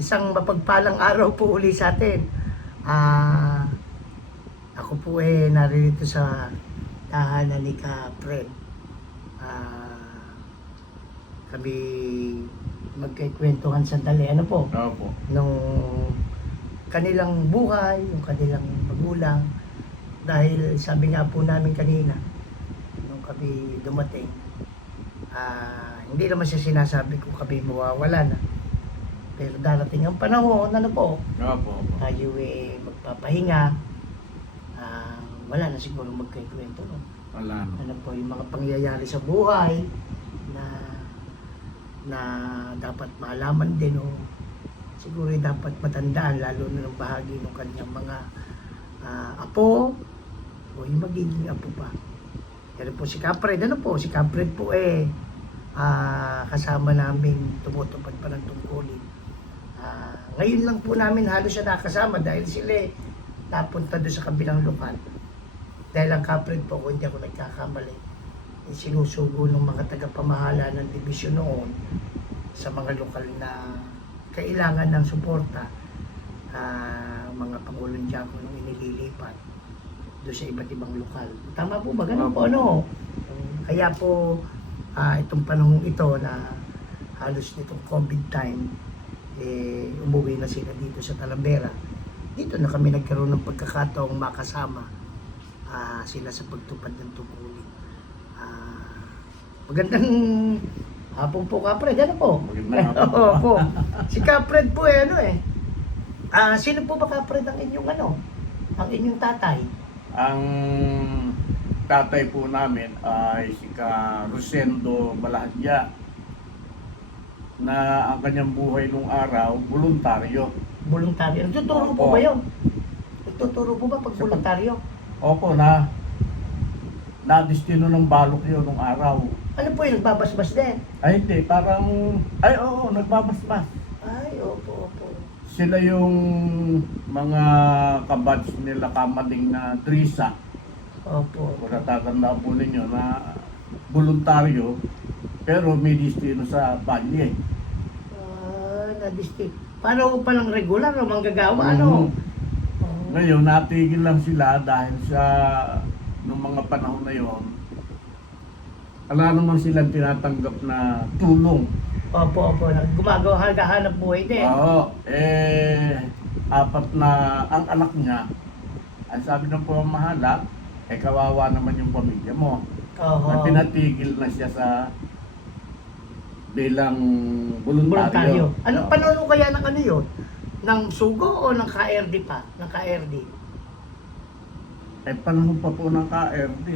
Isang mapagpalang araw po uli sa atin. Ako po naririto sa tahanan ni Ka Fred. Kami magkikwentuhan sandali. Ano po? Opo. Nung kanilang buhay, yung kanilang magulang. Dahil sabi nga po namin kanina, nung kami dumating, hindi naman siya sinasabi kung kami mawawala na. Pero darating ang panahon, ano po, Opo. tayo magpapahinga, wala na siguro magkikwento. No? Wala no. Ano po, yung mga pangyayari sa buhay na dapat malaman din o siguro dapat matandaan lalo na ng bahagi ng kanyang mga apo o yung magiging apo pa. Pero po si Kapred, ano po, si Kapred po kasama namin tumutupad pa ng tungkulin. Ngayon lang po namin halos siya nakasama dahil sila napunta doon sa kabilang lugar. Dahil ang Kapred po, kung hindi ako nagkakamali, sinusugo ng mga tagapamahala ng dibisyon noon sa mga lokal na kailangan ng suporta, mga pangulong diyako nung inililipat doon sa iba't ibang lokal. Tama po ba? Ganun po, ano? Kaya po, itong panahong ito na halos nitong COVID time, umuwi na sila dito sa Talavera. Dito na kami nagkaroon ng pagkakataong makasama sila sa pagtupad ng tungkulin. Magandang hapon po, Kapred. Ano po? Magandang hapon po. Si Kapred po sino po ba, Kapred, ang inyong tatay? Ang tatay po namin ay si Ka Rosendo Balahadya, na ang kanyang buhay nung araw, voluntaryo. Voluntaryo. Nagtuturo po Opo. ba yun? Nagtuturo po ba pag voluntaryo? Opo, na-destino ng balok yun nung araw. Ano po yun? Nagbabasbas din? Ay hindi, oo, nagbabasbas. Ay, opo. Sila yung mga kabads nila kamading na Drisa. Opo. Kung natatandaan po ninyo na voluntaryo, pero may destino sa Balye. Na-distinct. Paano palang regular o manggagawa? Mhm. Ano? Ngayon, natigil lang sila dahil sa nung mga panahon na yon, wala naman silang tinatanggap na tulong. Opo. Gumagawa, hanap buhay din. Oo, apat na ang anak niya. Ang sabi ng pamamahala, kawawa naman yung pamilya mo. Oo. Na pinatigil na siya sa bilang Voluntaryo. voluntaryo. Anong panahon kaya ng ano yun? Ng sugo o ng KRD pa? Ng KRD? Panahon pa po ng KRD.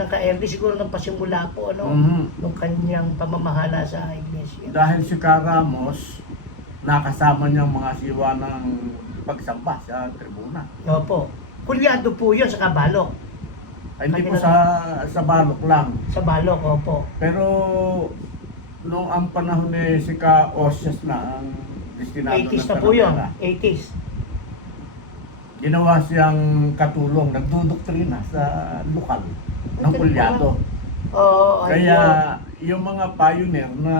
Ng KRD siguro nang pasimula po, ano? Mhm. Nung kanyang pamamahala sa iglesia. Dahil si Ka Ramos, nakasama niyang mga siwa ng pagsamba sa tribuna. Opo. Kulyado po yun sa Kabalok. Ay, hindi po sa balok lang. Sa Balok, opo. Pero nung ang panahon ni si Ka Osias na ang destinado 80s ng na po yun. Talavera, 80s. ginawa siyang katulong, nagdudoktrina sa lokal ng kulyado. Oo, Kaya ayun. yung mga pioneer na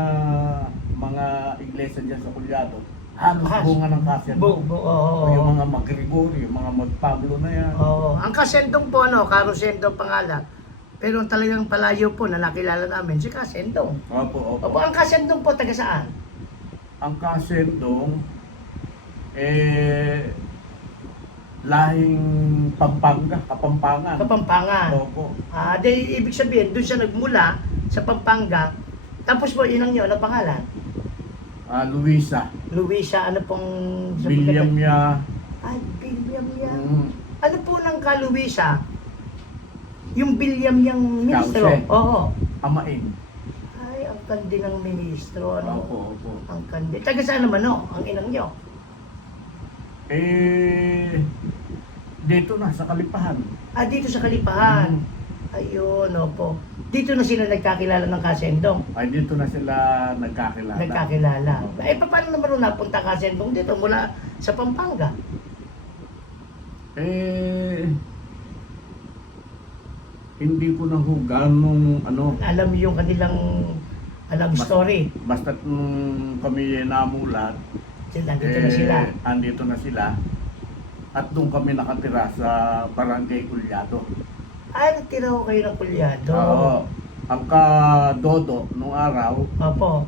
mga iglesia dyan sa kulyado, halos bunga ng kasendo. Oo. Yung mga mag-Gregorio, yung mga mag-Pablo na yan. Oo. Ang Kasendong po, Karusendong pangalan. Pero ang talagang palayo po na nakilala namin, si Kasendong. Opo. Opo, ang Kasendong po, taga saan? Ang kasendong, lahing Pampanga, Kapampangan. Kapampangan. Opo. Ibig sabihin, doon siya nagmula sa Pampanga. Tapos po, inang niyo, ano pangalan? Luisa. Luisa, ano pong... William niya. Ay, William yan. Ano po ng ka Luisa? Yung William niyang ministro. Cauce. Oo. Amain. Ay, ang kandi ng ministro, ano? Opo. Ang kandi. Taga saan naman, no? Ang inang niyo? Dito na, sa Kalipahan. Dito sa Kalipahan. Ayun, opo. Dito na sila nagkakilala ng Kasendong. Ay, dito na sila nagkakilala. Nagkakilala. Paano naman nung napunta Kasendong dito mula sa Pampanga? Hindi ko na ho ganong Alam mo yung kanilang Love story. Basta nung kami namulat, Nandito na sila. andito na sila. At doon kami nakatira sa Barangay Culyado. Ay, nagtira ko kayo ng Pulyado. Oo. Ang kadodo nung araw, Opo.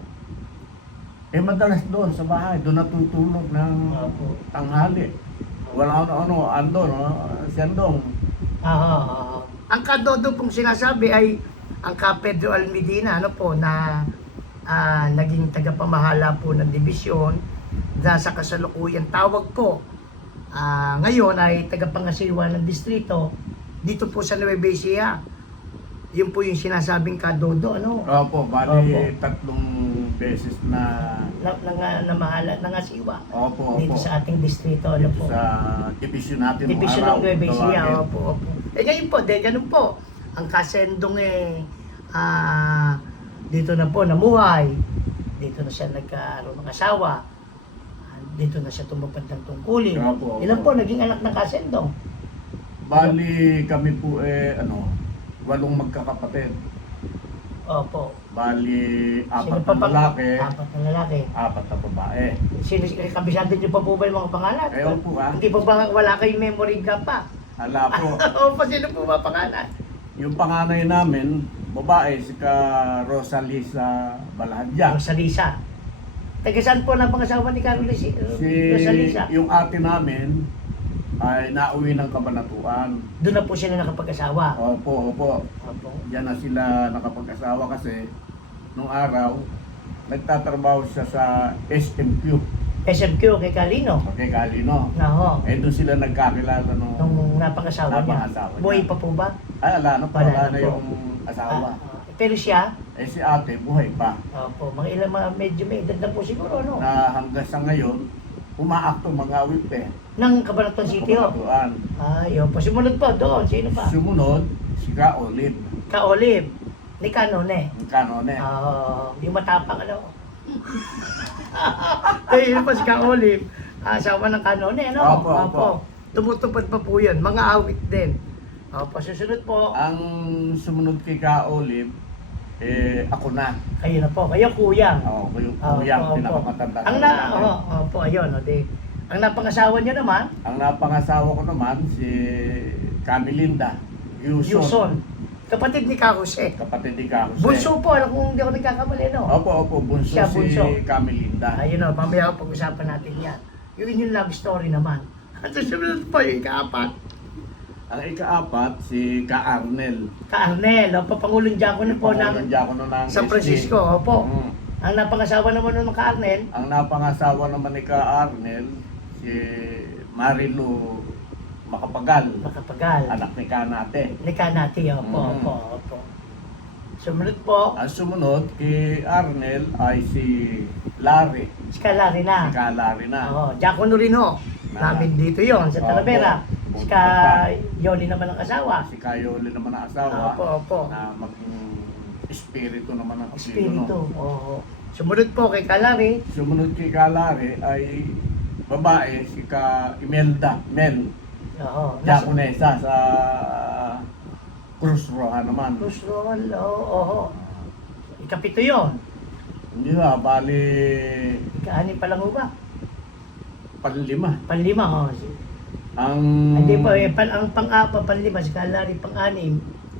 madalas doon sa bahay, doon natutulog ng Opo. tanghali. Wala ano, ando, no? Sendong. Ang kadodo pong sinasabi ay ang ka Pedro Almedina, ano po, na naging tagapamahala po ng dibisyon na sa kasalukuyan tawag po. Ngayon ay tagapangasiwa ng distrito dito po sa Nueva Ecija. Yun po yung sinasabing kadodo, ano? Opo, bali Opo. 3 beses na Namahala ng asiwa opo, dito opo. sa ating distrito, ano po. Sa division natin nung Division araw, ng Nueva Ecija, tawagin. opo, opo. Ngayon po, ganun po. Ang kasendong dito na po namuhay. Dito na siya nagkaroon ng asawa. Dito na siya tumupad ng tungkulin. Opo, opo. Ilan po naging anak ng kasendong? Bali kami po 8 magkakapatid. Opo. Bali 4 Sino na pa pa? lalaki, 4 na lalaki. 4 na babae. Sino, kabisado niyo pa po ba yung mga pangalan? Ewan po ha. Hindi pa ba wala kayong memory ka pa? Hala po. Opo, sino po ba pangalan? Yung panganay namin, babae, si ka Rosalisa Balahadya. Rosalisa. Taga saan po na pangasawa ni Si Rosalisa? yung ate namin ay nauwi ng Kabanatuan. Doon na po sila nakapag-asawa. Opo, opo. Opo. Diyan na sila nakapag-asawa kasi nung araw nagtatrabaho siya sa SMQ. SMQ kay Kalino. Okay, Kalino. Naho. Doon sila nagkakilala Nung napangasawa niya. Napangasawa niya. Buhay pa po ba? Ay, ala, Wala wala na na po. yung asawa. Pero siya, Si ate, buhay pa. opo, mga medyo may edad na po siguro, no? Na hanggang sa ngayon, umaakto mga awit Nang Cabanatuan City, oh. Kabanatuan. Ay, opo. Sumunod po doon. Sino pa? Sumunod, si Ka Olive. Ka-Olive. Ni Canone. Ang kanone. Yung matapang, ano? Ay, yun pa si Ka-Olive. Asawa ng Canone, ano? Opo, opo. Tumutupad pa po yun. Mga awit din. Opo, susunod po. Ang sumunod kay Ka Olive, ako na. Kayo na po. Kayo, kuya. Ako yung Opo, kuya, opo. pinakamatanda. Ang opo, ayun. O, di. Ang napangasawa niyo naman, Ang napangasawa ko naman, si Camilinda. Yuson. Kapatid ni Ka Jose. Kapatid ni Ka Jose. Bunso po, alam kung hindi ako nagkakamali, no? Opo, opo, bunso Siya, si bunso. Camilinda. Ayun o, mamaya pag-usapan natin yan. Yung love story naman. At susunod po yung ikaapat. Ang ika-4, si Ka Arnel. Ka-Arnel, o, papangulong diakono po ng Diakono ng San SG. Francisco, opo. Mm. Ang napangasawa naman ng Ka-Arnel, Ang napangasawa naman ni Ka Arnel, si Marilu Makapagal. makapagal. Anak ni Kanate. Likanati, opo, Mm. opo, opo. Sumunod po, Ang sumunod kay Arnel ay si Larry. si Kalari Si na. Ka Larry na. Oo, diakono rin ho. Namin dito yon sa Opo. Talavera. Si Opo. Ka Yoli naman ang asawa. Si Kayoli naman ang asawa. Opo, opo. Na maging espiritu naman ang Espiritu. no? Oo. Sumunod po kay Kalari, Sumunod kay Ka Larry ay babae, si Ka Imelda. Mel. oo. Diakonesa sa Cruz Roja naman. Cruz Roll, oo. Ikapito yon. Hindi ba, bali Ika-anim pa lang ho ba? panlima. Panlima, ho. Ang Hindi po, ang pang-apa, panlima, si Kalari, pang-anim.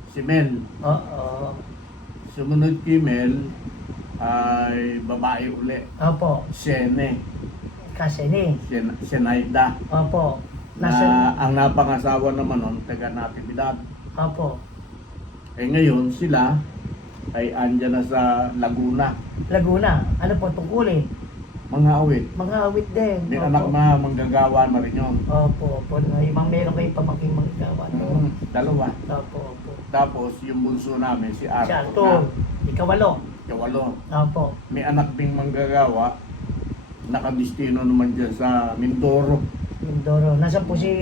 si Mel. Oo. Sumunod kay Mel ay babae uli. Opo. Sene. Kasini. Senaida. Opo. Na ang napangasawa naman nun, taga Natividad. Opo. Ngayon sila ay andyan na sa Laguna. Laguna. Ano po tungkulin? Mga awit. Mga awit din. May Opo. anak na manggagawa na rin yun. Opo. Meron kayong pamaking manggagawa. No? Dalawa. Opo. Tapos yung bunso namin, si Si Arthur. Arthur. Ikawalo. Kawalo. Opo. May anak ding manggagawa. Nakadistino naman dyan sa Mindoro. Mindoro. Nasaan po si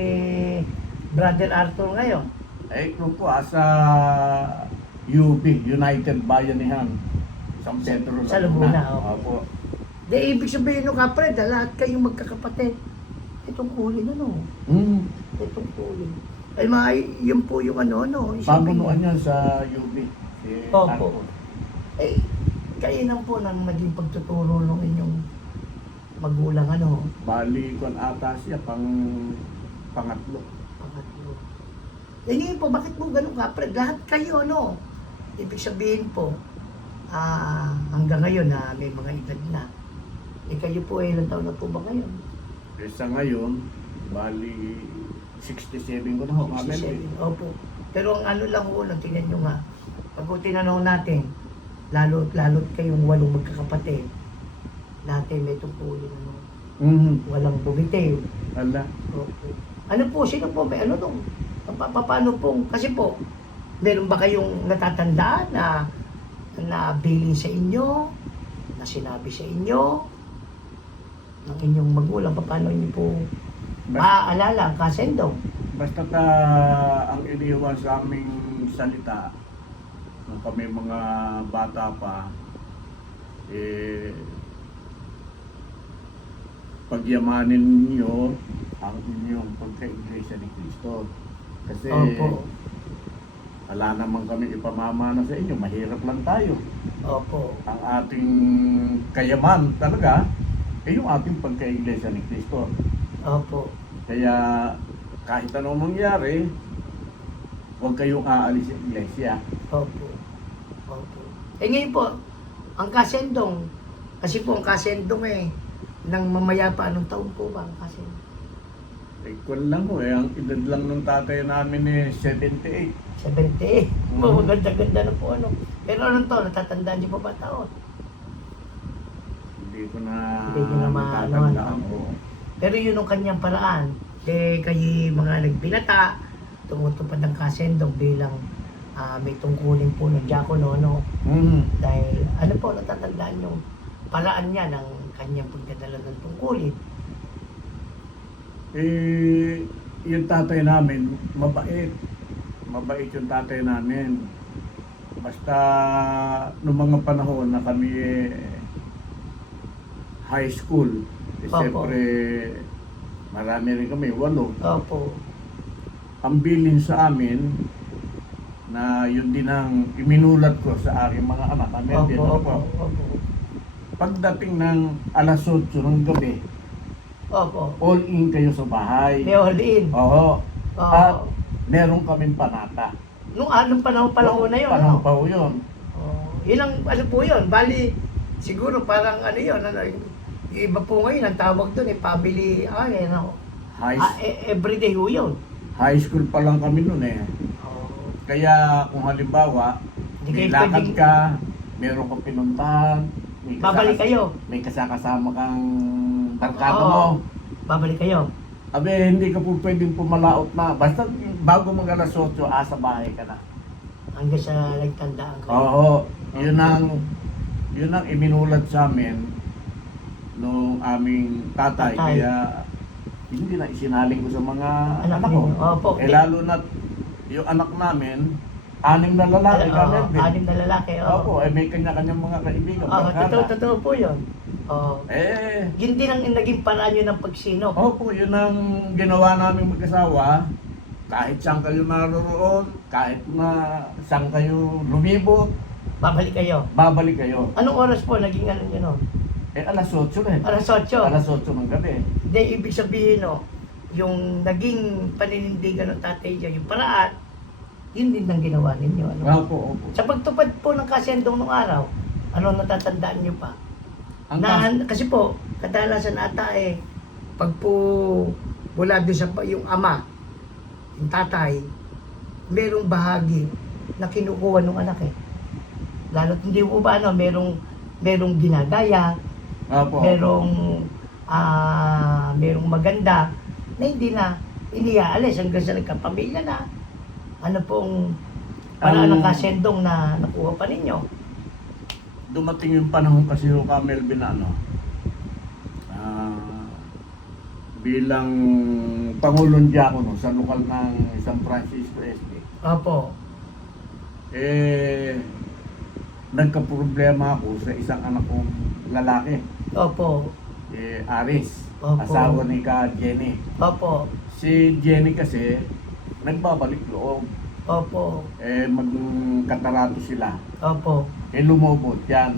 Brother Arthur ngayon? Kung po sa UB, United Bayanihan. San Pedro. Sa Laguna, Opo. Di ibig sabihin nung kapre, lahat kayong magkakapatid. Itong kulin, ano? Itong kulin. Ay, yun po yung ano. Pamunuan niya sa UB. Si Opo. Arthur. Eh, kainan po ng naging pagtuturo ng inyong magulang ano? Bali kon ata siya pangatlo. Pangatlo. Hindi po, bakit po ganun ka, Fred? Lahat kayo, no? Ibig sabihin po, hanggang ngayon na may mga edad na. Kayo po, ilang taon na po ba ngayon? Sa ngayon, bali 67 ko na ho, Kamel. 67. Opo. Pero ang ano lang ho, tingnan nyo nga, pag tinanong natin, lalo't kayong 8 magkakapatid, natin may tungkulin, ano, walang bumitiw. Ala. Opo. Ano po, sino po may ano dong? Paano po? Kasi po, meron ba kayong natatandaan na bilin sa inyo, na sinabi sa inyo, ng inyong magulang, paano niyo po maaalala ang kasendong? Basta ang iniwan sa aming salita, nung kami mga bata pa, pagyamanin niyo ang inyong pagka-Iglesia ni Cristo. Kasi Opo. wala naman kami ipamamana sa inyo, mahirap lang tayo. Opo. Ang ating kayaman talaga ay yung ating pagka-Iglesia ni Cristo. Opo. Kaya kahit anong mangyari, huwag kayong aalis sa iglesia. Opo. Opo. Ngayon po, ang kasendong, kasi po ang kasendong nang mamaya pa, anong taon po ba ang kasendong? Kung lang ho, ang edad lang ng tatay namin 78. 78. Po, maganda-ganda na po ano. Pero anong taon? Natatandaan niyo pa ba taon? Hindi ko na Hindi niyo na natatandaan ano. po. Pero yun ang kanyang paraan. Kayo mga nagbinata, tumutupad ng kasendong bilang may tungkulin po ng diakono, no? Dahil ano po, natatandaan yung paraan niya ng kanyang pagdadala ng tungkulin. Yung tatay namin, mabait. Mabait yung tatay namin. Basta noong mga panahon na kami high school, siyempre marami rin kami, 8. Opo. Ang bilin sa amin na yun din ang iminulat ko sa aking mga anak. Opo. Pagdating ng alas 8 ng gabi, Opo. all in kayo sa bahay. May all-in. Oo. Oo. At meron kaming panata. Anong panahon na yun? Panahon Ano? pa ho yun. Yun ang ano po yun. Bali, siguro parang ano yun. Yung iba po ngayon, ang tawag doon family, everyday ho yun. High school pa lang kami noon Oh. Kaya kung halimbawa, Hindi may kayo lakad pwedeng- ka, meron kang pinuntahan, Babalik kayo. may kasama kang barkada Oo. mo. Babalik kayo. Abe, hindi ka po pwedeng pumalaot na. Basta bago mag alas 8, sa bahay ka na. Hanggang sa nagtandaan kayo. Oo. Yun ang iminulat sa amin nung aming tatay. Tatay. Kaya hindi na isinaling ko sa mga Anak anak ko. ninyo. Opo. Lalo na yung anak namin, 6 na lalaki kami. 6 na lalaki. Opo, may kanya-kanyang mga kaibigan. Totoo po yun. Yun din ang naging paraan yun ng pagsinop. Opo, yun ang ginawa namin mag-asawa. Kahit saan kayo naroon, kahit na saan kayo lumibot, Babalik kayo. babalik kayo. Anong oras po naging ano nyo nun? Alas 8 rin. Alas 8. Alas 8 ng gabi. Hindi, ibig sabihin, yung naging paninindigan ng tatay niya, yung paraan, yun din ang ginawa ninyo. Ano? Opo. Sa pagtupad po ng kasendong nung araw, ano natatandaan niyo pa? Kasi po, kadalasan ata pag po mula doon sa yung ama, yung tatay, merong bahagi na kinukuha ng anak Lalo't hindi po ba merong ginagaya, Opo. merong maganda na hindi na iniaalis hanggang sa nagkapamilya na. Ano pong paraan ng kasendong na nakuha pa ninyo? Dumating yung panahon kasi yung Melvin na bilang Pangulong Diakono sa lokal ng San Francisco SD. Opo. Nagka-problema ako sa isang anak kong lalaki. Opo. Aris, Opo. asawa ni ka Jenny. Opo. Si Jenny kasi nagbabalik loob. Opo. Magkatarato sila. Opo. Lumobot yan.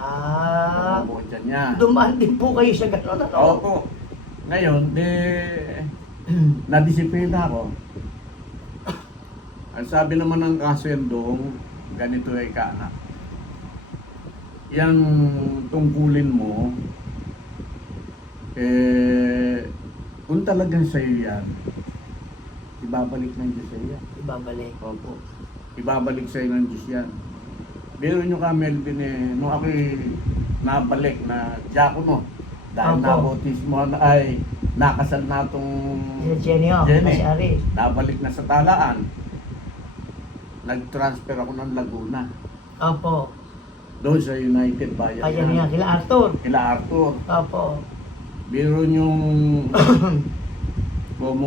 Ah, Tumabo dyan niya. dumaan din po kayo sa gano'n, ano? Opo. Ngayon, nadisiplina ako. Ang sabi naman ng kasendong, ganito ay kaanak. Yang tungkulin mo, kung talagang sa'yo yan, ibabalik ng Diyos sa'yo yan. Ibabalik. Opo. Ibabalik sa'yo ng Diyos yan. Biro nyo ka, Melvin, nung ako'y nabalik na diakono, dahil Opo. nabautismo na ay nakasal na itong Si Jenny, oh. Jenny. Si Aris. Nabalik na sa talaan. Nag-transfer ako ng Laguna. Opo. Doon sa United Bayan. Ayan niya, kila Arthur. Kila Arthur. Opo. Biro nyong kung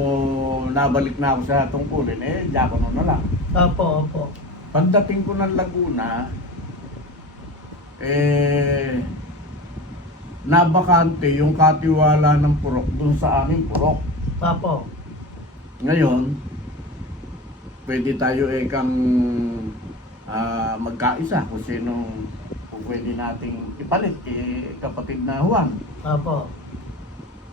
nabalik na ako sa tungkulin, diakono na lang. Opo, opo. Pagdating ko ng Laguna, nabakante yung katiwala ng purok doon sa aming purok. Opo. Ngayon, pwede tayo kang magkaisa kung sino kung pwede nating ipalit, kapatid na Juan. Opo.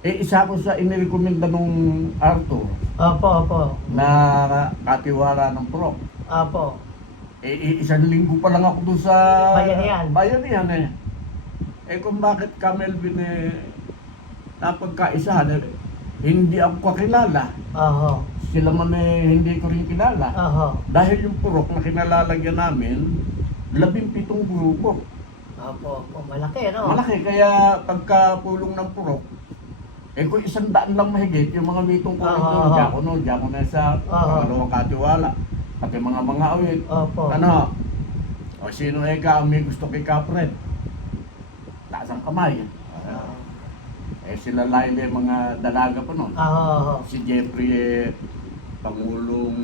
Isa ko sa inirekomenda nung Arthur Opo, opo. na katiwala ng purok. Opo. Isang linggo pa lang ako doon sa Bayanihan. Bayanihan. Kung bakit ka, Melvin, napagkaisahan, hindi ako kakilala. Oho. Sila man hindi ko rin kilala. Oho. Dahil yung purok na kinalalagyan namin, 17 grupo. Opo, opo. Malaki, no? Malaki, kaya pagkapulong ng purok, kung 100 lang mahigit, yung mga mitong ko rin doon, diakono sa pangalawang katiwala. Pati mga awit. Opo. Ano? O sino ka may gusto kay Kapred? Taas ang kamay. Sila Laila mga dalaga pa nun. Oho. Si Jeffrey Pangulong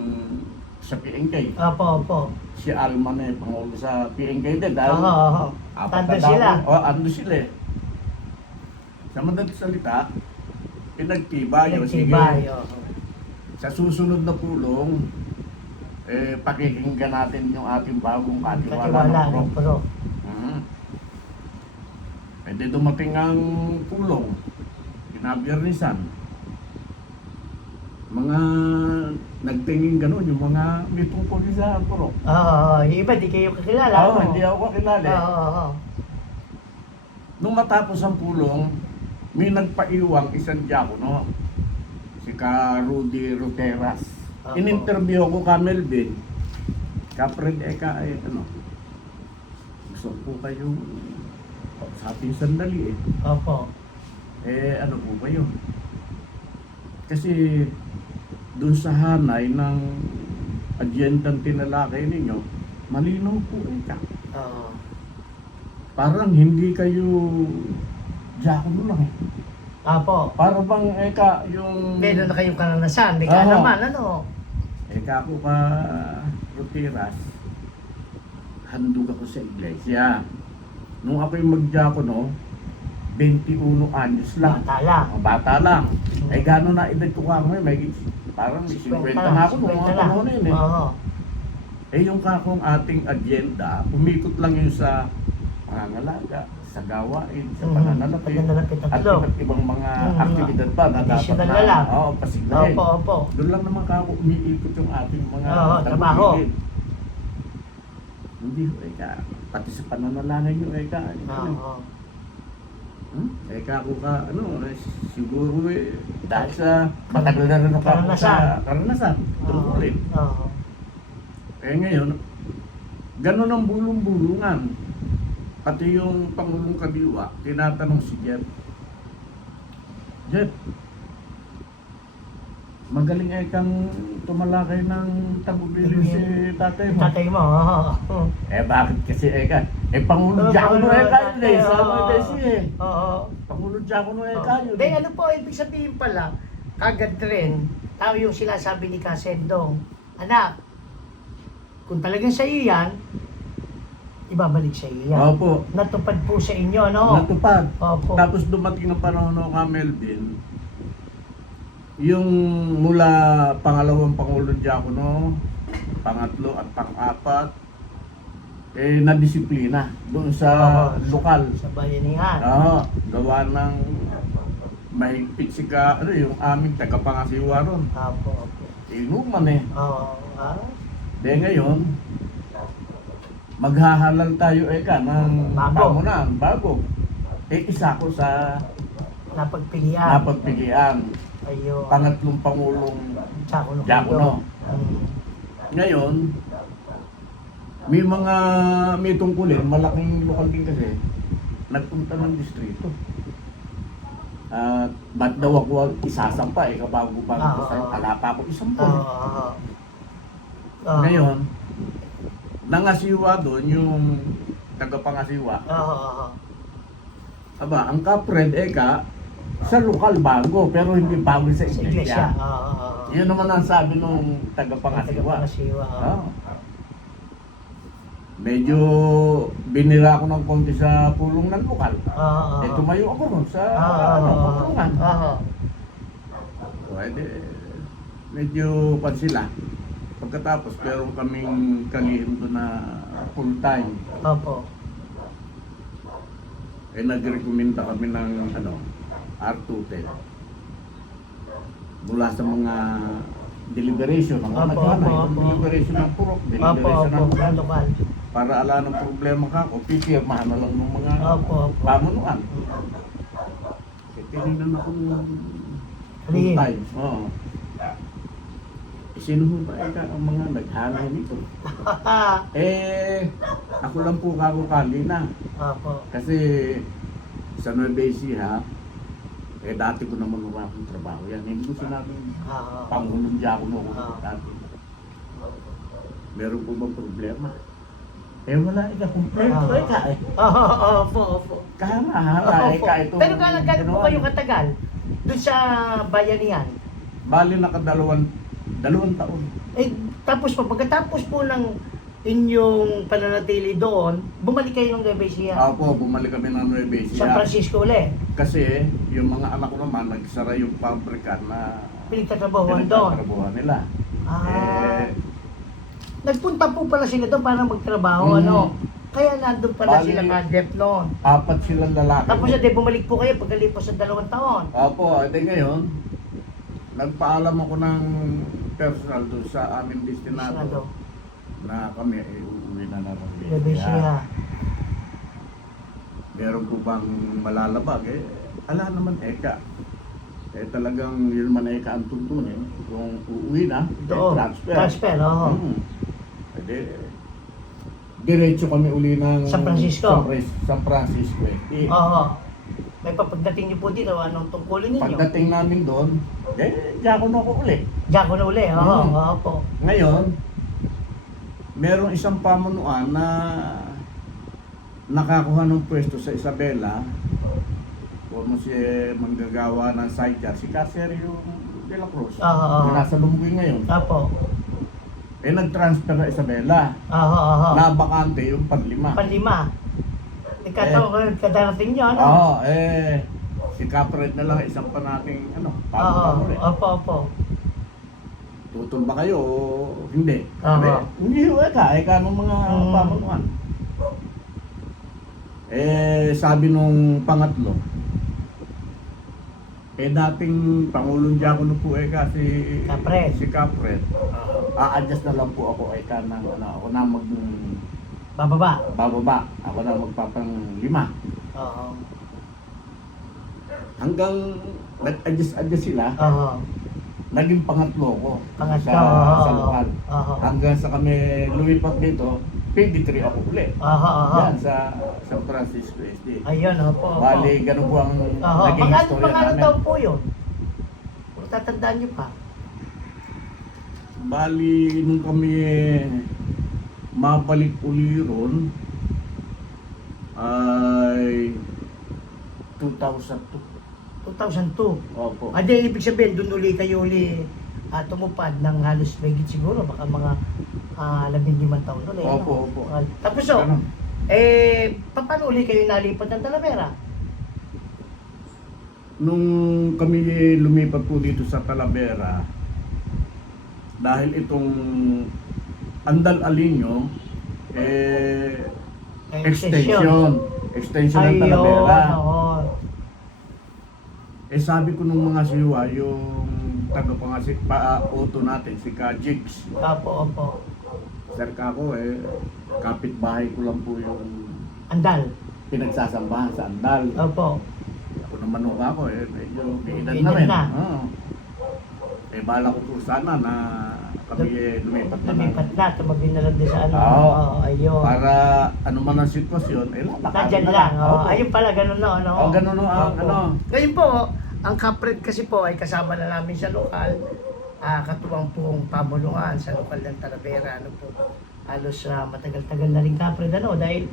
sa PNK. Opo, opo. Si Alman Pangulo sa PNK din. Dahil Oho. Tando sila. Ando sila. Sa madaling salita, pinagtibay. Nagtibay, Sige, oho. sa susunod na pulong, pakikinggan natin yung ating bagong katiwala Katiwala ng ng purok. puro. Pwede dumating ang pulong, kinabiyernisan. Mga nagtingin ganun, yung mga may tungkol sa purok. Oo, yung iba di kayo kakilala. Oo, no? hindi ako kakilala. Oo. Nung matapos ang pulong, may nagpaiwang isang diakono, si Ka Rudy Roteras. Opo. In-interview ko ka Melvin, Kapred gusto ko kayong sa ating sandali Opo. ano po ba yun? Kasi dun sa hanay ng agendang tinalakay ninyo, malinaw po ka. Oo. Parang hindi kayo diakono lang. Opo. Para bang yung Meron na kayong karanasan. Di ka Oo. naman, ano? ako ka Rotiras, handog ako sa iglesia. Nung ako'y magdiakono, 21 anyos lang. Bata lang. Bata lang. Gano'n na edad ko ka ngayon, may parang 50 na ako nung mga panahon yun Oo. yung kakong ating agenda, umikot lang yun sa pangangalaga, sa gawain, sa pananalapit, Pananalapit at at tulong. iba't ibang mga aktibidad pa na dapat Additional na lang. pasiglahin. Opo, opo. Doon lang naman kako umiikot yung ating mga Oo, trabaho. tagubilin. Hindi pati sa pananalanan nyo Oo. ako ka, siguro dahil sa matagal na rin ako sa karanasan, tungkulin. Oo. Ngayon, ganun ang bulong-bulungan. Pati yung Pangulong Kadiwa, tinatanong si Jeff, magaling kang tumalakay ng tagubilin si tatay mo. Tatay mo, oo. Bakit kasi Pangulo Diakono kayo sa Oo. Pangulo Diakono kayo. Then ano po, ibig sabihin pala, kagad rin, tao yung sinasabi ni Kasendong, anak, kung talagang sa iyo yan, ibabalik sa iyo yan. Opo. Natupad po sa inyo, no? Natupad. Opo. Tapos dumating ng panahon ng Melvin, yung mula pangalawang Pangulong Diakono, pangatlo at pang-apat, nadisiplina doon sa lokal. Sa bayanihan. Oo, gawa ng mahigpit yung aming tagapangasiwa ron. Opo. Inuman eh. Oo. De ngayon, maghahalal tayo ng Bago. pamunan, bago. Isa ko sa Napagpilian. napagpilian. Ayun. Pangatlong Pangulong Diakono. Diakono. Mm. Ngayon, may tungkulin, malaking lokal din kasi, nagpunta ng distrito. At ba't daw ako isasampa kabago-bago ko sa'yo, wala pa ako isampa. Ngayon, nangasiwa doon yung tagapangasiwa. Aba, ang kapred sa lokal bago, pero hindi bago sa Sa iglesia. iglesia. Yun naman ang sabi nung tagapangasiwa. Tagapangasiwa. Oo. Medyo binira ako ng konti sa pulong ng lokal. Tumayo ako ron sa pulungan. Pwede, medyo pansila. Pagkatapos, pero kaming kalihim doon na full time. Opo. Nagrekomenda kami ng R210. Mula sa mga deliberation, mga deliberation ng purok, deliberation ng lokal. para ala ng problema ka o pipirmahan na lang ng mga pamunuan. Tinignan ako ng full time. Oo. Sino ho ba ang mga naghanay nito? Ako lang po kakukali na. Kasi sa Nueva Ecija, dati ko naman wala akong trabaho yan. Hindi ko sinabing Pangulong Diakono ako dati. Meron po bang problema? Wala kumpleto Opo. Kaya ito. Pero gano'n po kayo katagal doon sa bayanihan? Bali dalawang taon. Tapos pagkatapos po ng inyong pananatili doon, bumalik kayo ng Nueva Ecija? Opo, bumalik kami ng Nueva Ecija. San Francisco ulit? Kasi yung mga anak ko naman, nagsara yung pabrika na pinagtatrabahuan doon? Pinagtatrabahuan nila. Nagpunta po pala sila doon para magtrabaho, Kaya nandun pala sila kadep noon. 4 silang lalaki. Tapos bumalik po kayo pagkalipas ng 2 taon. Opo, ngayon, nagpaalam ako ng personal doon sa aming destinado na kami uuwi na ng Nueva Ecija. Meron po bang malalabag? Ala naman talagang yun man ang tuntunin. Kung uuwi na, transfer. Diretso kami uli ng San Francisco. San Francisco. May pagdating niyo po dito, anong tungkulin ninyo? Pagdating namin doon, Diakono ako uli. Diakono uli, opo. Ngayon, merong isang pamunuan na nakakuha ng pwesto sa Isabela. Kung si manggagawa ng sidecar, si Caserio de la Cruz. Nasa Lumboy ngayon. Opo. Nag-transfer na Isabela. Nabakante yung panlima. Kadarating nyo, si Capred na lang isang pa nating pamunuan ulit. Opo. Tutol ba kayo o hindi? Hindi ng mga pamunuan. Sabi nung pangatlo, dating Pangulong Diakono po kasi Capred. si Capred. A-adjust na lang po ako ako na Bababa. Ako na magpapang-5. Hanggang nag-adjust sila, naging pangatlo ko sa lokal. Hanggang sa kami lumipat dito, PD3 ako uli. Yan sa San Francisco SD. Ayun, opo. Bali, ganun po ang naging istorya namin. taon po yun? Kung tatandaan nyo pa. Bali, nung kami mabalik uli ron, ay 2002. 2002. Opo. Ibig sabihin, doon kayo tumupad ng halos megit siguro, baka mga 15 taon ulit. Opo. Tapos paano kayo nalipat ng Talavera? Nung kami lumipat po dito sa 'dahil itong Andal Alinyo extension ng Talavera. Oo. Sabi ko nung mga siwa, yung auto natin, si Kajigs. Opo. Sir Kako, kapitbahay ko lang po yung Andal. pinagsasambahan sa Andal. Opo. Ako naman nung ako, medyo may edad May na edad rin. na. Oo. Bala ko po sana na kami lumipat na lang. Lumipat na, tumabi na lang din sa ano. Oo. Ayun. Para ano man ang sitwasyon, lalakarin Nandyan na lang. Opo. Ayun pala, ganun na. Ano? Ganun ang Opo. ano. Ngayon po, ang kapred kasi po ay kasama na namin sa lokal. Katuwang pong pamulungan sa lokal ng Talavera. Ano po, halos matagal-tagal na rin kapred. Ano, dahil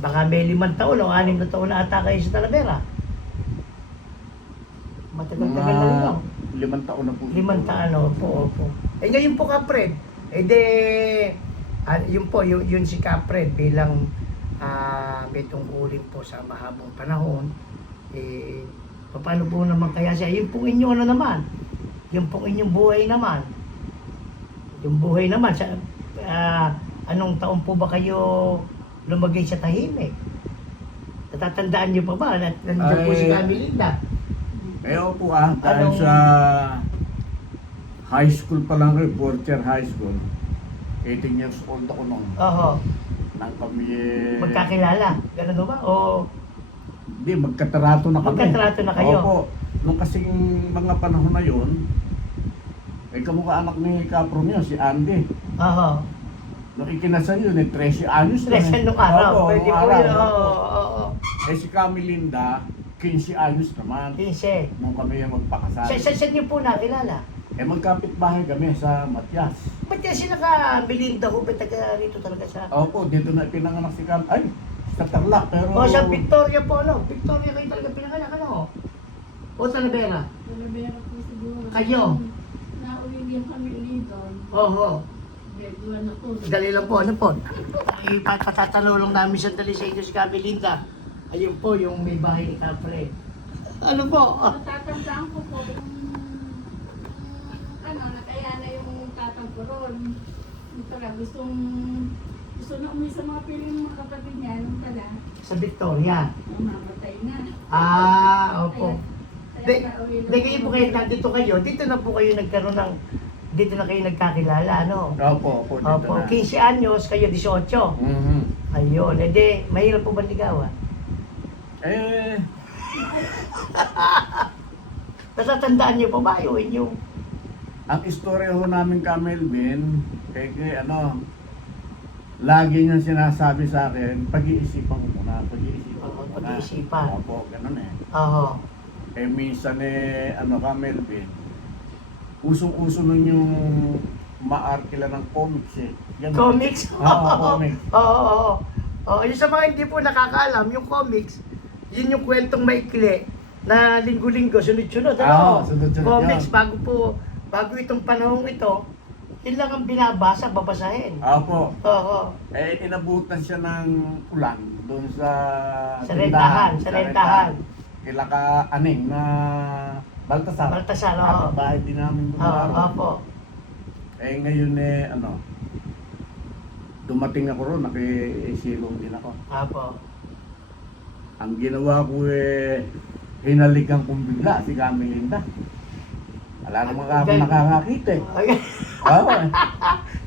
baka may 5 taon o 6 na taon na ata kayo sa Talavera. Matagal-tagal na rin lang. 5 taon na po. 5 taon, opo. Ngayon po kapred, yun po, yun si kapred bilang may tungkulin po sa mahabang panahon. Paano po naman kaya siya? Yun pong inyo ano naman? Yung pong inyong buhay naman? Yung buhay naman, anong taon po ba kayo lumagay sa tahimik? Natatandaan niyo pa ba? Nandiyan po si Camilinda. Po dahil sa high school pa lang rin, Porcher High School. 18 years old ako noon. Oho. Nang kami Magkakilala? Ganun ba? O Hindi, magkatrato na kami. magkatrato na kayo? Opo. Nung kasing mga panahon na yun, kamukha anak ni Kapro niyo, si Andy. Oho. Nung ikinasal yun, 13 anos na. Lesson nung araw. Opo, Pwede nung po araw, yun. opo. Oo. Si Camilinda, 15 anos naman. 15. Nung kami yung magpakasal. Saan niyo po nakilala? Magkapit-bahay kami sa Matias. Ba't yan sila ka Belinda ho? Ba't taga rito talaga sa... Opo, dito na pinanganak si Cam. Ay, sa Tarlac, pero... O sa Victoria po, ano? Victoria kayo talaga pinanganak, ano? O Talavera? Talavera po siguro. Kayo? Nauwi din kami dito. Oho. Graduan ako. Dali lang po, ano po? Ipatatanong namin sandali sa inyo si Belinda. Ayun po, yung may bahay ni Capre. Ano po? Natatandaan ko po yung nakaya na yung tatang ko ron. Yung pala, gusto na umuwi sa mga piling ng mga kapatid niya. Nung pala, Sa Victoria. mamatay na. Opo. Kaya nauwi na Kayo po kayo, nandito kayo, dito na po kayo nagkaroon ng, dito na kayo nagkakilala, ano? Opo, dito Opo, na. 15 anyos, kayo 18. Mhm. Ayun, mahirap po ba ligawan? Natatandaan niyo pa ba yung inyong? Ang istorya ho namin ka Melvin, lagi niyang sinasabi sa akin, pag-iisipan ko muna, pag-iisipan ko muna. Pag-iisipan. Opo, ganun eh. Oo. Minsan ka Melvin, usong-uso nun yung maarkila ng comics eh. Ganun. Comics? Oo, comics. Oo. Yung sa mga hindi po nakakaalam, yung comics, yun yung kwentong maikli na linggo-linggo, sunod-sunod. Sunod-sunod Comics, yun. bago itong panahong ito, yun lang ang binabasa, babasahin. Opo. Oo. Inabutan siya ng ulan doon sa Sa rentahan. Kila ka aning na Baltasar. Baltasar, oo. Bahay din namin doon. Opo. Ngayon dumating ako ron, nakisilong din ako. Opo. Ang ginawa ko hinalikan kong bigla si Camilinda. Wala naman ako nakakakita eh. Oo.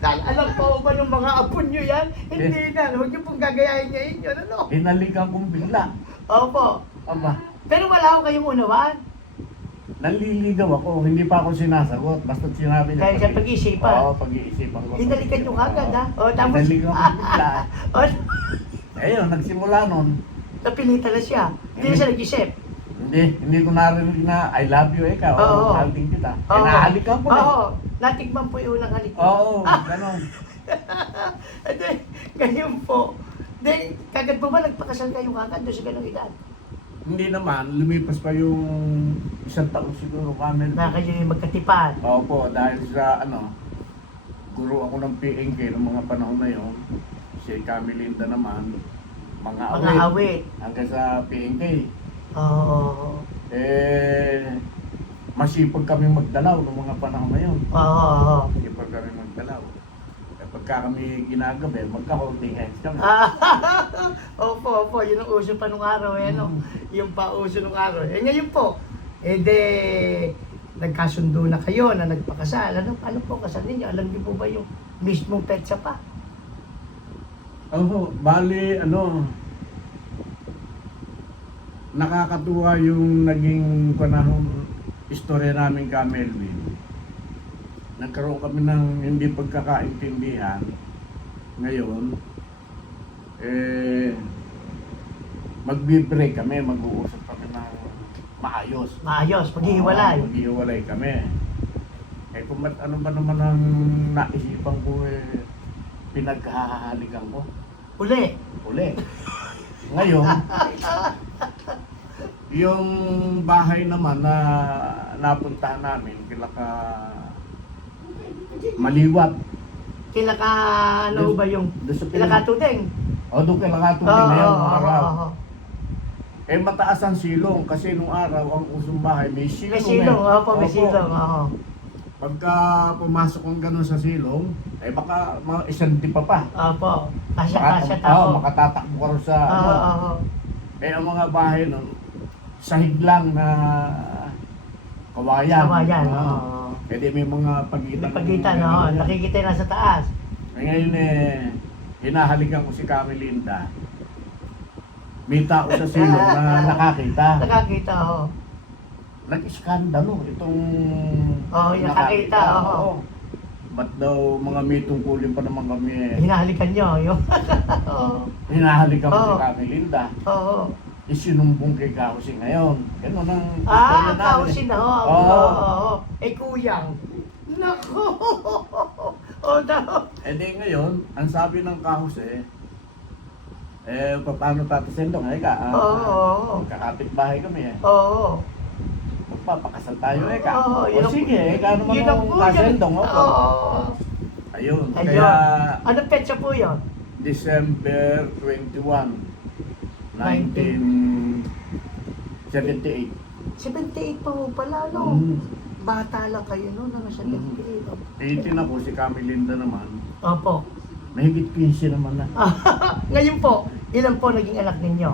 Alam po ba ng mga apo nyo yan? Hindi na. Huwag nyo pong gagayahin niya inyo. Ano? Hinalikan kong bigla. Opo. Aba, Pero wala ko kayong unawaan. naliligaw ako, hindi pa ako sinasagot. Basta sinabi niya. Dahil sa pag-iisipan. Oo, pag-iisipan ko. Hinalikan nyo agad ha? O tapos, Hinalikan ko bigla. o, Nagsimula nun. napilitan na siya. Hindi na siya nag-isip. Hindi ko narinig na I love you ikaw. Oo. Mahal din kita. Oo. Nahalikan ko na. Oo. Natikman po yung unang halik. Oo, ganon. Hindi, ganyan po. Hindi, kagad po ba nagpakasal kayo kagad doon sa ganong edad? Hindi naman, lumipas pa yung 1 taon siguro kami. Na kayo yung magkatipan. Opo, dahil sa guro ako ng PNK ng mga panahon na yun. Si Camilinda naman, mga awit. Hanggang sa PNK. Oo. Masipag kami magdalaw ng mga panahon na yun. Oo. Masipag kami magdalaw. Pag pagka kami ginagabi, magka-holding hands kami. Opo, yun ang uso pa nung araw, ano? Yung pauso nung araw. Eh ngayon po, nagkasundo na kayo na nagpakasal. Ano po kasal ninyo? Alam niyo po ba yung mismong petsa pa? Bali, nakakatuwa yung naging panahon istorya namin ka Melvin. Nagkaroon kami ng hindi pagkakaintindihan. Ngayon, magbe-break kami, mag-uusap kami ng maayos. Maayos, maghihiwalay. Maghihiwalay kami. Kung ano ba naman ang naisipan ko, pinaghahalikan ko. Uli. Ngayon, yung bahay naman na napuntahan namin, kilaka Maliwat. Kilaka, ano ba yung kilaka tudeng? Doon kilaka tudeng na yung araw. Oo. Mataas ang silong kasi nung araw ang usong bahay may silong. May silong, may silong. Pagka pumasok kong gano'n sa silong, baka mga isang dipa pa. Opo. Kasya tao. Makatatakbo ka rin sa ang mga bahay nun, sahig lang na kawayan. May mga pagitan. May pagitan, nakikita na sa taas. Ngayon hinahalikan ko si Camelinda. May tao sa silong na nakakita. Nakakita, Nag-iskandalo itong yung nakakita, Ba't daw mga may tungkulin pa naman kami hinahalikan nyo, hinahalikan ko si Camelinda. Isinumbong kay Kausi ngayon. Ganun ang istorya namin. Kausi na, kuyang. Nako! Di ngayon, ang sabi ng Kausi, paano tatasendong? Kakapit bahay kami magpapakasal tayo sige, kano man ang kasendong ayun, kaya anong petsa po yun? December 21 1978 78 pa po pala, no? Bata lang kayo, no? Nang 78. 18 ako, si Camelinda naman. Opo. Mahigit 15 naman na. Ngayon po, ilan po naging anak ninyo?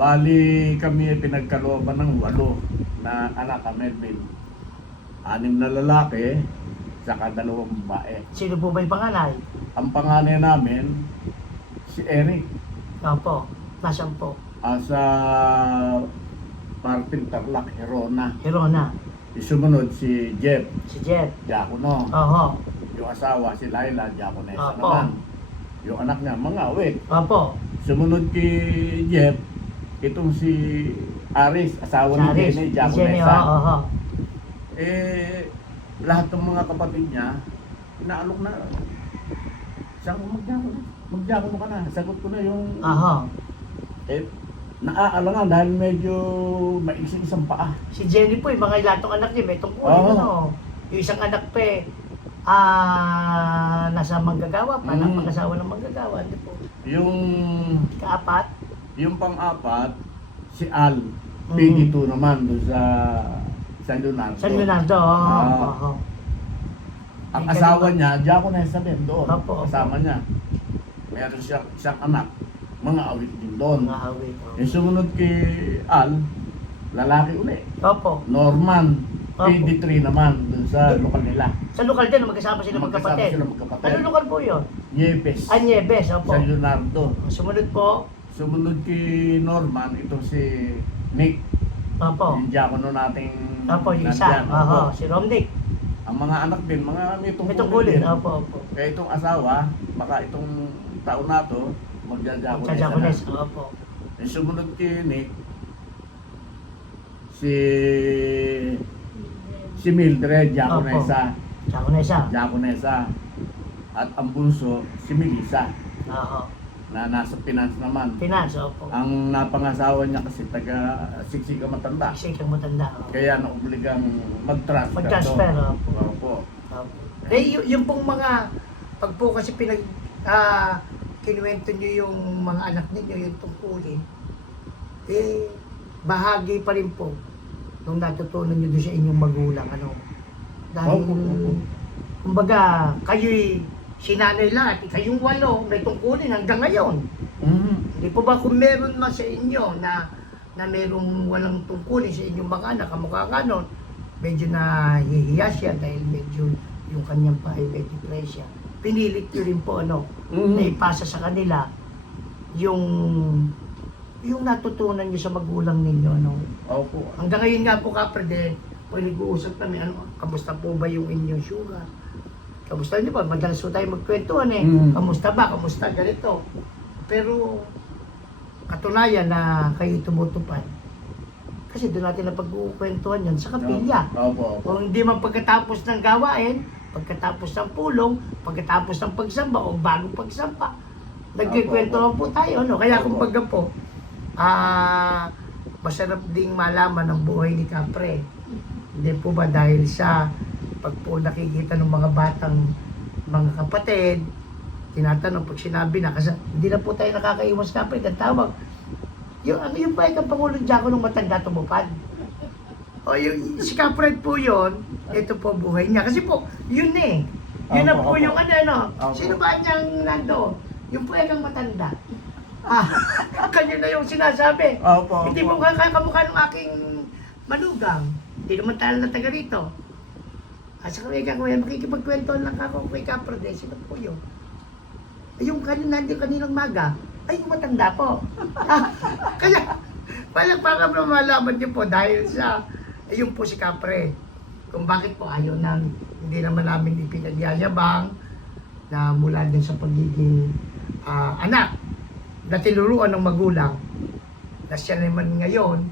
Bali kami pinagkalooban ng 8 na anak ka Melvin. 6 na lalaki, saka 2 babae. Sino po ba yung panganay? Ang panganay namin, si Eric. Opo. Nasaan po? Sa Parting Tarlac, Herona. Sumunod si Jeff. Si Jeff. Diakono. Yung asawa, si Laila, Diakonesa naman. Yung anak niya, mga awit. Sumunod kay Jeff, itong si Aris, asawa ni Jenny, Diakonesa. Lahat ng mga kapatid niya, inaalok na. Saan mo magdiakono ka na? Sagot ko na yung... naaalangan dahil medyo maiksi isang paa. Si Jenny po, yung mga ilatong anak niya, may tungkulin, Yung isang anak pa nasa manggagawa pa, napag-asawa ng manggagawa. Hindi po. Yung Kaapat? Yung pang-apat, si Al. PD2 naman doon sa San Leonardo. San Leonardo, Ang asawa niya, Diakonesa din doon. Kasama niya. Mayroon siyang isang anak. Mga awit din doon. Mga awit. Yung sumunod kay Al, lalaki uli. Norman, PD3 naman doon sa lokal nila. Sa lokal din, magkasama sila magkapatid. Ano lokal po yun? Niebes. Niebes, San Leonardo. Sumunod po? Sumunod kay Norman, ito si Nick. Yung diakono nating yung isa. Si Romnick. Ang mga anak din, mga may tungkulin. Kaya itong asawa, baka itong taon na to, magja-Diakonesa na. Yung sumunod kay Nick, si Mildred, Diakonesa. At ang bunso, si Melissa. Na nasa finance naman. Ang napangasawa niya kasi taga Siksika Matanda. Kaya naubligang mag-transfer. Yung pong mga, pag po kasi kinuwento nyo yung mga anak ninyo, yung tungkulin, bahagi pa rin po nung natutunan nyo doon sa inyong magulang, Dahil, kumbaga, kayo'y sinanay lahat, kayong 8, may tungkulin hanggang ngayon. Hindi po ba kung meron man sa inyo na merong walang tungkulin sa inyong mga anak, kamukha ka nun, medyo nahihiya siya dahil medyo yung kanyang pahay may depresya. Pinilit ko rin po na ipasa sa kanila yung natutunan niyo sa magulang ninyo. Opo. Hanggang ngayon nga po kapre, pag nag-uusap kami, kamusta po ba yung inyong sugar? Kamusta niyo ba? Madalas po tayo magkwentuhan Kamusta ba? Kamusta ganito? Pero katunayan na kayo tumutupad. Kasi doon natin na pag-ukwentuhan yan sa kapilya. Opo. Kung hindi man pagkatapos ng gawain, pagkatapos ng pulong, pagkatapos ng pagsamba o bagong pagsamba, nagkikwentuhan po tayo. Kaya kumbaga po, masarap ding malaman ang buhay ni Kapre. Hindi po ba dahil sa pag po nakikita ng mga batang mga kapatid, tinatanong pag sinabi na, kasi hindi na po tayo nakakaiwas Kapre, ang tawag. Yung ba ang Pangulong Jaco nung matanda tumupad? O yung si Kapre po yun, ito po buhay niya. Kasi po, yun Yun na po yung Sino ba niyang nando? Yung po ang matanda. Kanya na yung sinasabi. Hindi mo kamukha ng aking manugang. Hindi naman tayo na taga rito. Sa kuya, makikipagkwentuhan lang ako kay Kapre, sino po yun? Yung kaninang maga, ay yung matanda po. Kaya, para malaman niyo po dahil sa, yung po si Kapre. Kung bakit po ayaw hindi naman namin ipinagyayabang na mula din sa pagiging anak na tinuruan ng magulang na siya naman ngayon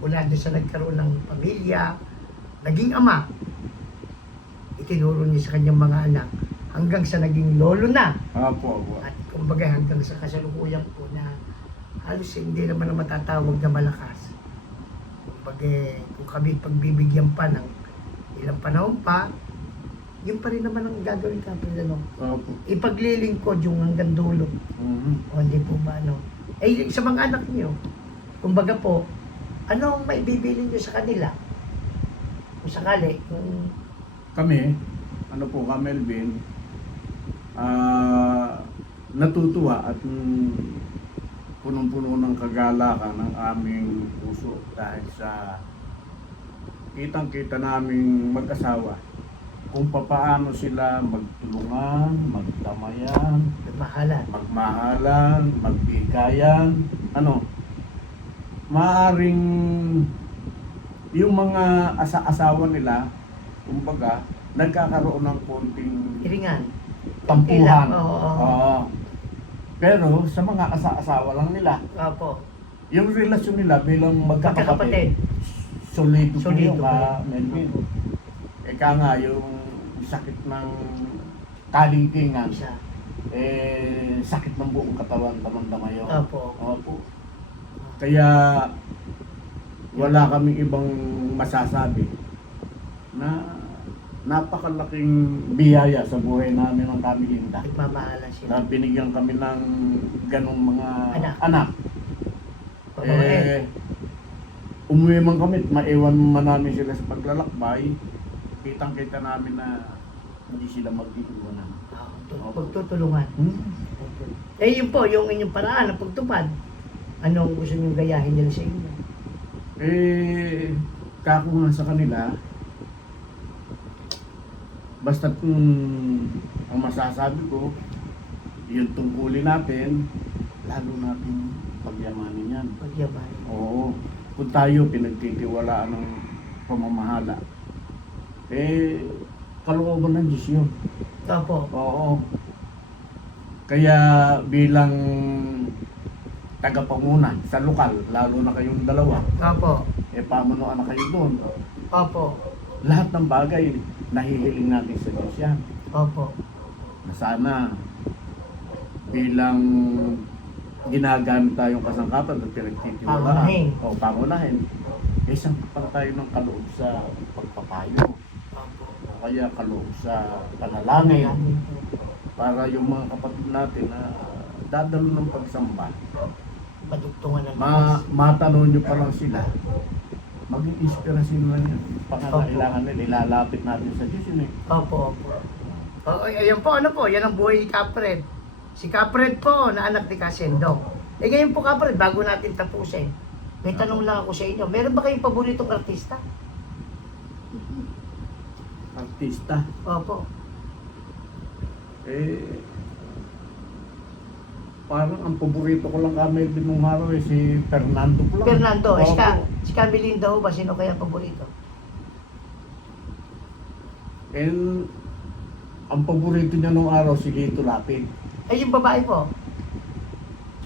mula din sa nagkaroon ng pamilya, naging ama, itinuro niya sa kanyang mga anak hanggang sa naging lolo na. Opo. At kumbaga hanggang sa kasalukuyan po na halos hindi naman na matatawag na malakas. Kumbaga kung kami pagbibigyan pa ng ilang panahon pa, yun pa rin naman ang gagawin kami Opo. ipaglilingkod yung hanggang dulo. O hindi po ba sa mga anak niyo, kumbaga po, ano ang maibibili niyo sa kanila? Kung sakali, Kami, po ka Melvin, natutuwa at punong-puno ng kagalakan ng aming puso dahil sa kitang-kita naming mag-asawa kung papaano sila magtulungan, magdamayan, magmahalan, magbigayan, maaring yung mga asawa nila, kumbaga, nagkakaroon ng konting iringan. tampuhan. Oo. Pero sa mga asawa lang nila, Opo. yung relasyon nila bilang magkakapatid, Magkakapatid. solido po Solido yung po. Melvin. Eka nga, yung sakit ng kalingkingan, Isa. sakit ng buong katawan, damang-dama yun. Opo. Opo. Kaya wala kaming ibang masasabi na napakalaking biyaya sa buhay namin ng kami Linda. Nagmamahala sila. Na binigyan kami ng ganong mga Anak. Umuwi man kami, maiwan man namin sila sa paglalakbay, kitang-kita namin na hindi sila mag-iiwanan. Pagtutulungan. Yun po, yung inyong paraan ng pagtupad. Anong gusto niyong gayahin nila sa inyo? Kako nga sa kanila, basta kung ang masasabi ko, yung tungkulin natin, lalo natin pagyamanin yan. Pagyaman. Oo. Kung tayo pinagtitiwalaan ng pamamahala, kalooban ng Diyos yun. Opo. Oo. Kaya bilang tagapanguna sa lokal, lalo na kayong dalawa, Opo. pamunuan na kayo doon. Opo. Lahat ng bagay, nahihiling natin sa Diyos yan. Opo. Na sana bilang ginagamit tayong kasangkapan at pinagtitiwalaan o pangunahin, isang pa tayo ng kaloob sa pagpapayo o kaya kaloob sa panalangin para yung mga kapatid natin na dadalo ng pagsamba, Madugtungan ng matanong nyo pa lang sila, maging inspirasyon na yan. Pangangailangan nila, ilalapit natin sa Diyos yun . Opo, opo. Ayan po, ano po, yan ang buhay ni Kapred. Si Kapred po, na anak ni Kasendong. Ngayon po Kapred, bago natin tapusin, may tanong lang ako sa inyo. Meron ba kayong paboritong artista? Artista. Opo. Parang ang paborito ko lang kami din nung araw si Fernando po lang. Fernando, Opo. si Camelinda ho ba? Sino kaya paborito? And ang paborito niya nung araw si Lito Lapid. Ay, yung babae po.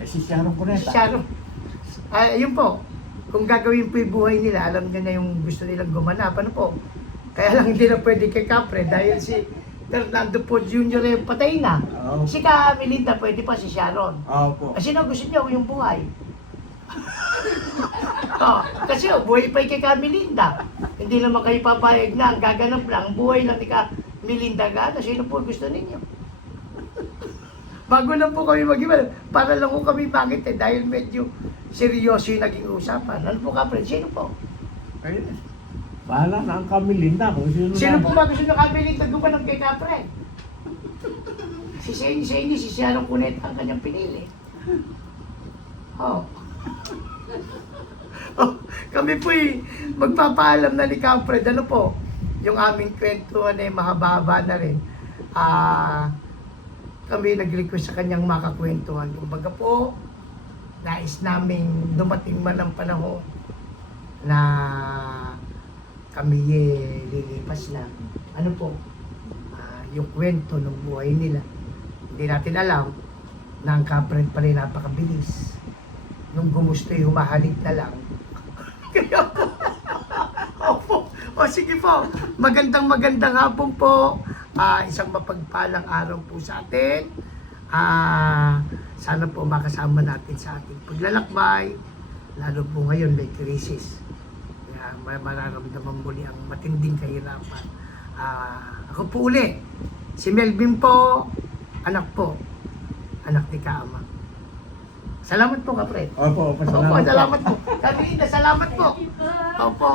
Si Sharon Si Cuneta. Sharon. Ayun po. Kung gagawin po yung buhay nila, alam niya na yung gusto nilang gumanap. Ano po? Kaya lang hindi na pwede kay Capre dahil si Fernando po Jr. ay patay na. Oo. Si Camelinda pwede pa si Sharon. Opo. Kasi na gusto niya yung buhay. Kasi buhay pa yung kay Camelinda. Hindi naman kayo papayag na ang gaganap lang. Ang buhay lang ni Camelinda gana. Sino po gusto ninyo? Bago lang po kami mag-iba. Para lang po kami bakit dahil medyo seryoso yung naging usapan. Ano po Capre? Sino po? Eh, bahala na ang Camelinda kung sino Sino na. po ba gusto nyo Camelinda gumanap kay Capre? Si Sandy, si Sharon Cuneta ang kanyang pinili. Oh. Kami po magpapaalam na ni Capre. Ano po? Yung aming kwentuhan ay mahaba-haba na rin. Kami nag-request sa kanyang makakwentuhan. Kumbaga po, nais naming dumating man ang panahon na kami lilipas na. Ano po? Yung kwento ng buhay nila. Hindi natin alam na ang Capre pa rin napakabilis. Nung gumusto'y humahalit na lang. Kaya po, opo. O sige po, magandang hapon po. Isang mapagpalang araw po sa atin. Sana po makasama natin sa ating paglalakbay. Lalo po ngayon may krisis. Kaya mararamdaman muli ang matinding kahirapan. Ako po uli, si Melvin po, anak ni Kaama. Salamat po, Kapre. Opo, Opo, salamat po. Sabihin na, salamat po. Opo.